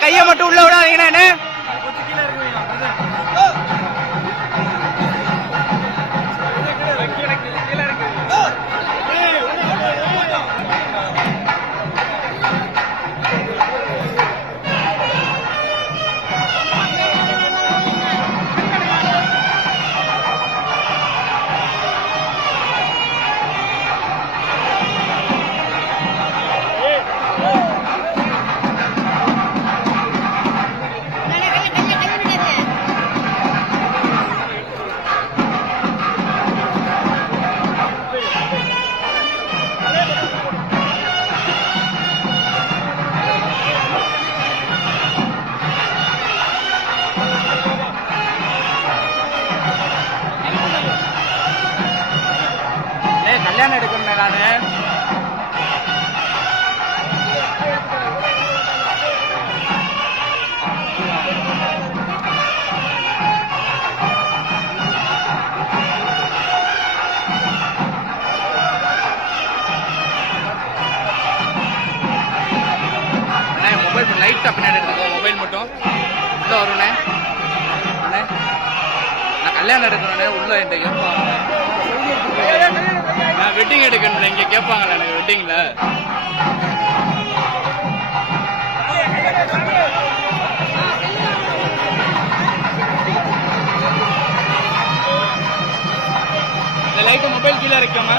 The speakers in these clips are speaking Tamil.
கையை மட்டும் உள்ள விடாதீங்கண்ணே. கல்யாணம் எடுக்கணும் நானு. மொபைல் லைட் பின்னாடி எடுத்துக்கோ. மொபைல் மட்டும் உள்ள வரும்ண்ணே. அண்ணே நான் கல்யாணம் எடுக்கிறேண்ணே. உள்ள என்கிட்ட கேட்பாங்க. நான் வெட்டிங் எடுக்கணும். இங்க கேட்பாங்களா எனக்கு வெட்டிங்ல? இந்த லைட்டு மொபைல் கீழே இறக்கோங்க.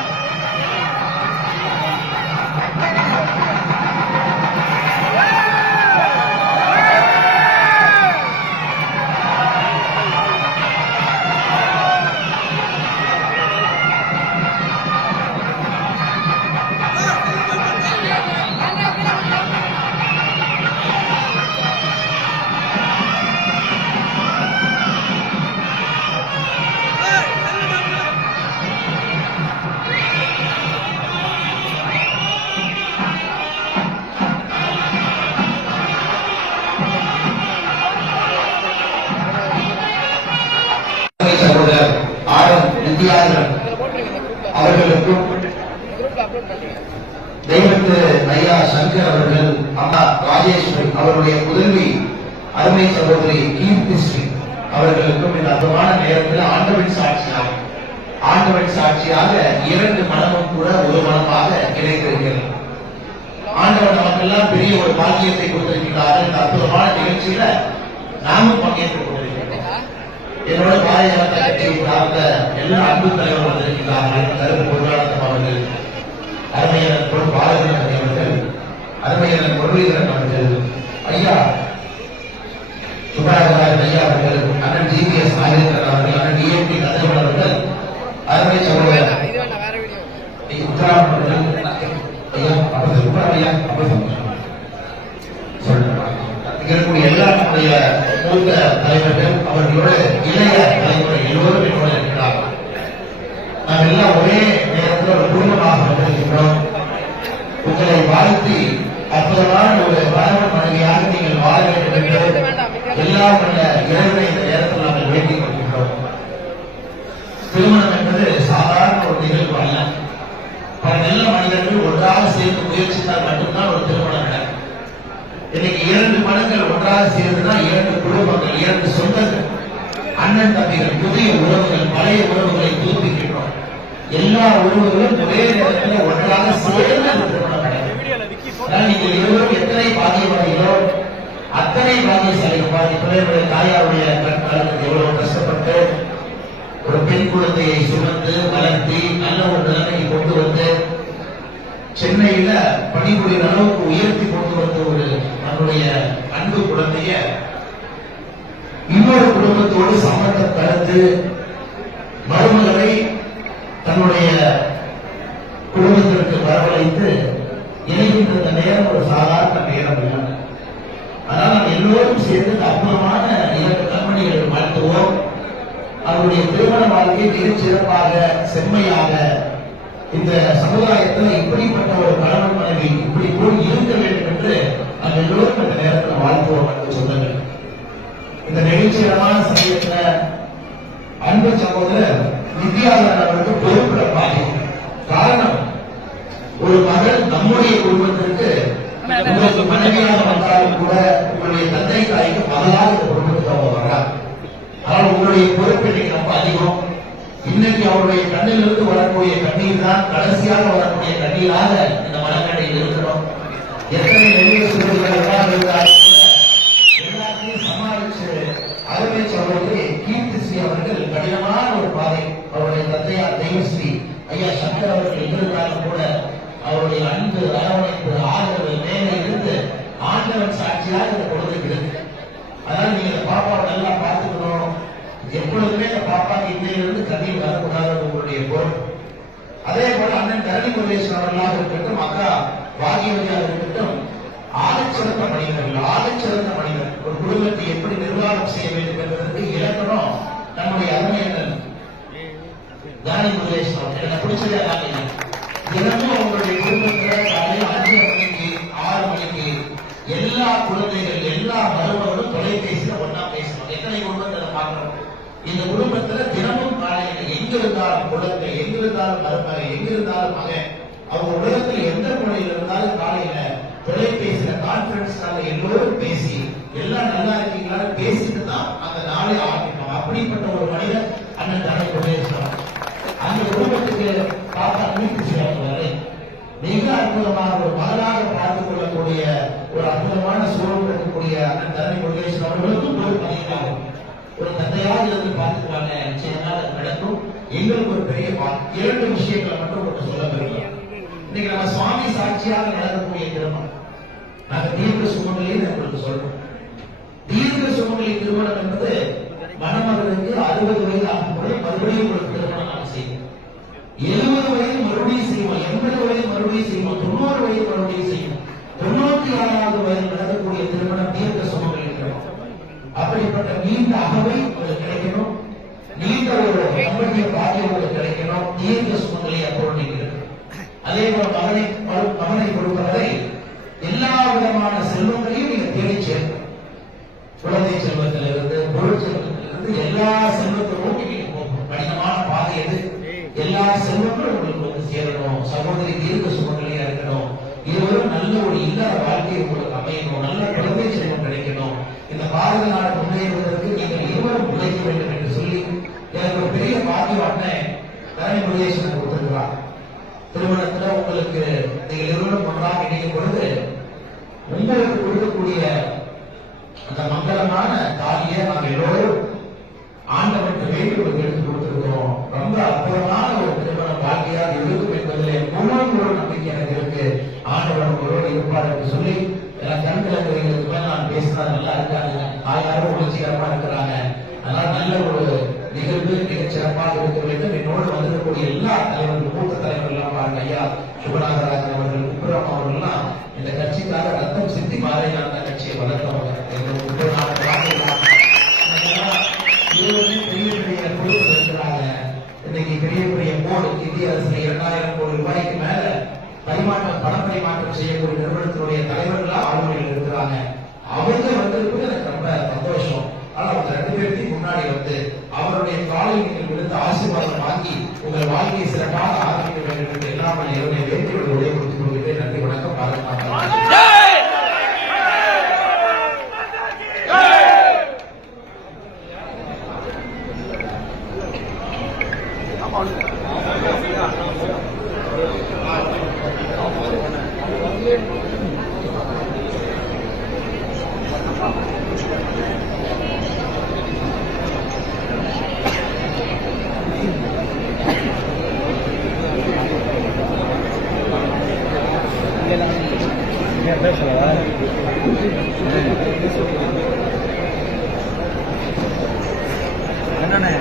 ஐயா சங்கர் அவர்கள், அம்மா ராஜேஸ்வரி அவருடைய புதல்வி அருமை சகோதரி கீர்த்திஸ்ரீ அவர்களுக்கும் இந்த அற்புதமான நேரத்தில் ஆண்டவன் சாட்சியாக 2 மனமும் கூட ஒரு மனமாக கிடைத்திருக்கிறது. ஆண்டவன் நமக்கெல்லாம் பெரிய ஒரு பாக்கியத்தை கொடுத்திருக்கிறார்கள். இந்த அற்புதமான நிகழ்ச்சியில நாமும் பங்கேற்றுக் கொண்டிருக்கிறோம். என்னோட பாரதிய ஜனதா கட்சியை சார்ந்த எல்லா அன்பு தலைவர்கள் வந்திருக்கிறார்கள். கருப்பு பொருளாளர் அவர்கள், அருமையரன் பொருள் பாலகரன் அவர்கள், அருமையரன் முரளிதரன் அவர்கள், ஐயா சுபாகரன் ஐயா அவர்கள், அண்ணன் ஜிபிஎஸ் நாகேந்திரன் அவர்கள், அண்ணன் டிஎம்டி கதிரவன் அவர்கள், அருமை சகோதரர் உத்தராம் அவர்கள், ஐயா அப்ப சுப்பராமையா அப்ப இருக்கக்கூடிய எல்லா நம்முடைய மூத்த தலைவர்கள், அவர்களோட இளைய தலைமுறை எல்லோரும் என்னோட இருக்கிறார்கள். நாம் எல்லாம் ஒரே நேரத்தில் ஒரு குடும்பமாக வந்திருக்கிறோம். உங்களை வாழ்த்தி அற்புதமான ஒரு கணவன் மனைவியாக நீங்கள் வாழ வேண்டும் என்று எல்லாம் உள்ள இறைவனை இந்த நேரத்தில் நாங்கள் வேண்டிக் கொள்கின்றோம். திருமணம் என்பது சாதாரண ஒரு நிகழ்வு அல்ல. பல நல்ல மனிதர்கள் ஒன்றாக சேர்ந்து முயற்சித்தால் மட்டும்தான் ஒரு திருமணம் நடக்கும். இன்னைக்கு 2 மனங்கள் ஒன்றாக சேர்ந்துதான் 2 குடும்பங்கள், 2 சொந்தங்கள், அண்ணன் தம்பிகள், புதிய உறவுகள், பழைய உறவுகளை புதுப்பிக்கின்றோம். எல்லா உறவுகளும் ஒரே நேரத்தில் ஒன்றாக சேர்ந்து அந்த திருமணம் நடக்கும். நீங்கள் இருவரும் எத்தனை பாக்கியவாதிகளோ அத்தனை பாக்கியசாலிகள். பிள்ளைகளுடைய தாயாருடைய கண்காலத்துக்கு எவ்வளவு கஷ்டப்பட்டு ஒரு பெண் குழந்தையை சுமந்து வளர்த்தி நல்ல ஒரு நிலைமைக்கு கொண்டு வந்து சென்னையில பணிபுரிகிற அளவுக்கு உயர்த்தி கொண்டு வந்த ஒரு நம்முடைய அன்பு குழந்தைய இன்னொரு குடும்பத்தோடு சம்பந்தம் கலந்து மருமகளை தன்னுடைய குடும்பத்திற்கு வரவழைத்து இணைகின்ற நேரம் ஒரு சாதாரண நேரம் இல்லை. ஆனால் நாம் எல்லோரும் சேர்ந்து அற்புதமான 2 கண்மணிகள் வாழ்த்துவோம். அவருடைய திருமண வாழ்க்கை மிகச் சிறப்பாக செம்மையாக இந்த சமுதாயத்தில் இப்படிப்பட்ட ஒரு கணவன் மனைவி இப்படி போல் இருக்க வேண்டும் என்று நாம் எல்லோரும் இந்த நேரத்தில் வாழ்த்துவோம் என்று சொன்னார்கள். இந்த நிகழ்ச்சிகரமான சமயத்தில் அன்பு சகோதரர் வித்யாதரன் அவருக்கு பொறுப்பிடப்பாக காரணம், ஒரு மகள் நம்முடைய குடும்பத்திற்கு உங்களுக்கு மனைவியாக வந்தாலும் கூட உங்களுடைய தந்தை தாய்க்கு மகளாக இந்த குடும்பத்துக்கு அவங்க வர்றாங்க. ஆனால் உங்களுடைய பொறுப்பு இன்னைக்கு ரொம்ப அதிகம். இன்னைக்கு அவருடைய கண்ணிலிருந்து வரக்கூடிய கண்ணீர் தான் கடைசியாக வரக்கூடிய கண்ணீராக இந்த மனக்கடையில் இருக்கிறோம். எத்தனை நெல்லிய சூழல்கள் எல்லாம் இருந்தாலும் கூட எல்லாத்தையும் சமாளிச்சு அருமை சகோதரி கீர்த்திஸ்ரீ அவர்கள் கடினமான ஒரு பாதை, அவருடைய தந்தையார் தெய்வஸ்ரீ ஐயா சங்கர் அவர்கள் இருந்தாலும் கூட அவருடைய அன்பு அரவணைப்பு ஆதரவு மேலே இருந்து ஆண்டவன் சாட்சியாக இந்த குழந்தைக்கு இருக்கு. அதனால நீங்க இந்த பாப்பாவை நல்லா பார்த்துக்கணும். எப்பொழுதுமே இந்த பாப்பாக்கு இன்னையிலிருந்து கண்ணீர் வரக்கூடாது உங்களுடைய பொருள். அதே போல அண்ணன் தரணி முருகேசன் அவர்களாக இருக்கட்டும், அக்கா பாகியவதியாக இருக்கட்டும், ஆகச்சிறந்த மனிதர்கள். ஒரு குடும்பத்தை எப்படி நிர்வாகம் செய்ய வேண்டும் என்பதற்கு இலக்கணம் நம்முடைய அருமையண்ணன் தரணி முருகேசன் அவர்கள். எனக்கு பிடிச்சதே அதான். தினமும் அவங்களுடைய குடும்பத்தில் காலை 5 மணிக்கு 6 மணிக்கு எல்லா குழந்தைகள் எல்லா மருமகளும் தொலைபேசியில ஒன்னா பேசணும். எத்தனை குடும்பத்தை பார்க்கிறோம். இந்த குடும்பத்துல தினமும் காலையில் எங்கிருந்தாலும் குழந்தை, எங்கிருந்தாலும் மருமகை, எங்கிருந்தாலும் மகன், அவங்க உலகத்தில் எந்த மொழியில் இருந்தாலும் காலையில தொலைபேசியில கான்பரன்ஸ்னால எல்லோரும் பேசி எல்லாம் நல்லா இருக்கீங்களான்னு பேசிட்டு தான் அந்த நாளை ஆரம்பிக்கணும். அப்படிப்பட்ட ஒரு மனிதர் அண்ணன் தரணி முருகேசன். அந்த குடும்பத்துக்கு பாப்பா நீட்டி செய்வாங்க. மிக அற்புதமான ஒரு மகளாக பார்த்துக் கொள்ளக்கூடிய ஒரு அற்புதமான சூழல் இருக்கக்கூடிய அண்ணன் தரணி முருகேசன் அவர்களுக்கும் ஒரு பதிவாகும். ஒரு தந்தையாக இருந்து பார்த்துக்குவாங்க. நிச்சயமாக அது நடக்கும். எங்களுக்கு ஒரு பெரிய 2 விஷயங்களை மட்டும் ஒன்று சொல்ல விரும்புகிறோம். இன்னைக்கு நம்ம சுவாமி சாட்சியாக நடக்கக்கூடிய திருமணம் நாங்க தீர்க்க சுமங்கலியை உங்களுக்கு சொல்றோம். தீர்க்க சுமங்கலி திருமணம் என்பது மணமகளுக்கு 60 வயது ஆகும்போது மறுபடியும் ஒரு திருமணம் நாங்கள் செய்வோம். 70 வயது மறுபடியும் செய்வோம், 80 வயது மறுபடியும் செய்வோம், 90 வயது மறுபடியும் செய்வோம். 96வது வயது நடக்கக்கூடிய திருமணம் தீர்க்க சுமங்கலி திருமணம். அப்படிப்பட்ட நீண்ட அகவை உங்களுக்கு கிடைக்கணும், நீண்ட ஒரு நம்பிக்கை பாக்கியம் உங்களுக்கு கிடைக்கணும். தீர்க்க சுமங்கலி அப்போது நீங்க இருக்கு. அதே போல மகனை கொடுப்பதை எல்லா விதமான செல்வங்களையும் நீங்க தேடி சேர்க்கணும். குழந்தை செல்வத்திலிருந்து பொருள் செல்வத்திலிருந்து எல்லா செல்வத்தை நோக்கி நீங்க போகணும். கடினமான பாதை எது? எல்லா செல்வங்களும் உங்களுக்கு வந்து சேரணும். சகோதரி தீர்க்க சுமங்கலியா இருக்கணும். இருவரும் நல்ல ஒரு இல்லற வாழ்க்கை உங்களுக்கு அமையணும், நல்ல குழந்தை செல்வம் கிடைக்கணும், இந்த பாரத நாடு முன்னேறுவதற்கு நீங்கள் இருவரும் உழைக்க வேண்டும் என்று சொல்லி எனக்கு ஒரு பெரிய பாக்கியவாட்டை தரணி முருகேசன் கொடுத்திருக்கிறார். திருமணத்துல உங்களுக்கு நீங்கள் இருவரும் ஒன்றாக இணையும் பொழுது உங்களுக்கு கொடுக்கக்கூடிய அந்த மங்களமான தாலியை நாங்கள் எல்லோரும் ஆண்டவனுக்கு வேண்டுகோள் எடுத்து கொடுத்திருக்கிறோம். ரொம்ப அற்புதமான ஒரு திருமண வாழ்க்கையாக இருக்கும் என்பதிலே முழு நம்பிக்கை எனக்கு இருக்கு. ஆண்டவன் உங்களோடு இருப்பார் என்று சொல்லி கண்கிழங்குகளுக்கு மேல நான் பேசினா நல்லா இருக்காங்க, தாயாரும் உணர்ச்சிகரமா இருக்கிறாங்க. அதனால நல்ல ஒரு நிகழ்வு மிகச் சிறப்பாக இருக்க வேண்டும். என்னோடு வந்திருக்கக்கூடிய எல்லா தலைவர்கள், மூத்த தலைவர்கள் எல்லாம் பாருங்க, ஐயா சுபநாகராஜன் அவர்கள், குப்புரம் அவர்கள் எல்லாம் இந்த கட்சிக்காக ரத்தம் சிந்தி மாறி அந்த கட்சியை வளர்த்தவங்க. பெரிய பெரிய குழுக்கள் இருக்கிறாங்க. இன்னைக்கு பெரிய பெரிய போர்டு இந்திய அரசு 2000 கோடி ரூபாய்க்கு மேல பரிமாற்றம், பண பரிமாற்றம் செய்யக்கூடிய நிறுவனத்தினுடைய தலைவர்களா ஆளுமையில் இருக்கிறாங்க. அவங்க வந்திருப்பது எனக்கு ரொம்ப சந்தோஷம். ஆனா அவங்க 2 பேருக்கும் முன்னாடி அவருடைய காலில் நீங்கள் விழுந்து ஆசீர்வாதம் வாங்கி உங்கள் வாழ்க்கையை சிறப்பாக ஆரம்பிக்க வேண்டும் என்று எல்லாம் இவருடைய வேண்டியோடு உடைய கொடுத்துக் கொள்கிறேன். நன்றி, வணக்கம், பாராட்டு. என்னண்ணே